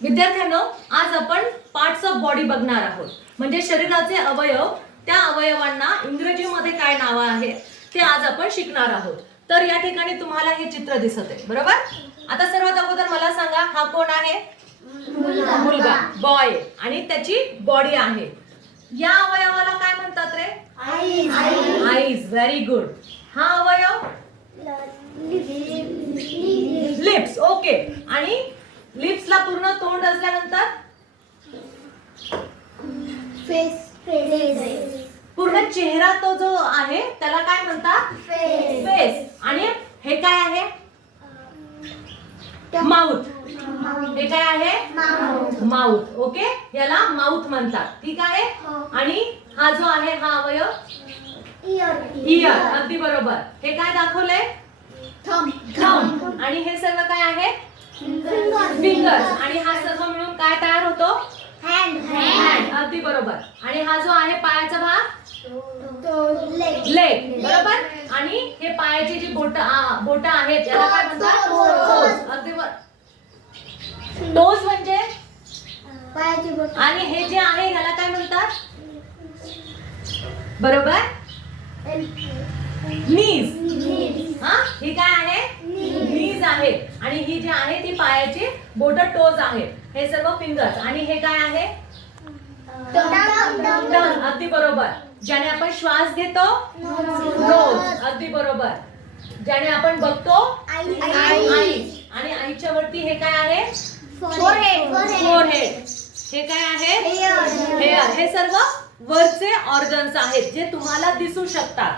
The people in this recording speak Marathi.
विद्यार्थ्यांनो, आज आपण पार्ट्स ऑफ बॉडी बघणार आहोत. म्हणजे शरीराचे अवयव, त्या अवयवांना इंग्रजीमध्ये काय नाव आहे ते आज आपण शिकणार आहोत. तर या ठिकाणी तुम्हाला हे चित्र दिसत आहे, बरोबर? आता सर्वात अगोदर मला सांगा, हा कोण आहे? मुलगा, बॉय, आणि त्याची बॉडी आहे. या अवयवाला काय म्हणतात रे? आईज. Very good. हा अवयव लिप्स. ओके. आणि लिप्सला पूर्ण तोंड असल्यानंतर पूर्ण चेहरा तो जो आहे त्याला काय म्हणतात? फेस. आणि हे काय आहे? माउथ. हे काय आहे? माउथ. ओके, याला माउथ म्हणतात. ठीक आहे. आणि हा जो आहे हा अवयव इयर. अगदी बरोबर. हे काय दाखवलंय? थंब. आणि हे सर्व काय आहे? फिंगर्स. आणि हा सर्व मिळून काय तयार होतो? हँड. अगदी बरोबर. आणि हा जो आहे पायाचा भाग? लेग. बरोबर. आणि हे पायाची जी बोट आहेत याला काय म्हणतात? टोज. अगदी बरोबर. टोज म्हणजे पायाची बोट. आणि हे जे आहे याला काय म्हणतात? बरोबर, नीज. हा, ही काय आहे? नीज आहे. आणि ही जी आहे ती पायाची बोट, टोज आहे. हे सर्व फिंगर्स. आणि हे काय आहे? टंग. अगदी बरोबर. ज्याने आपण श्वास घेतो? नोज. अगदी बरोबर. ज्याने आपण बघतो? आईज. आणि आईच्या वरती हे काय आहे? फोरहेड. हे काय आहे? हेअर. हे सर्व वरचे ऑर्गन्स आहेत जे तुम्हाला दिसू शकतात.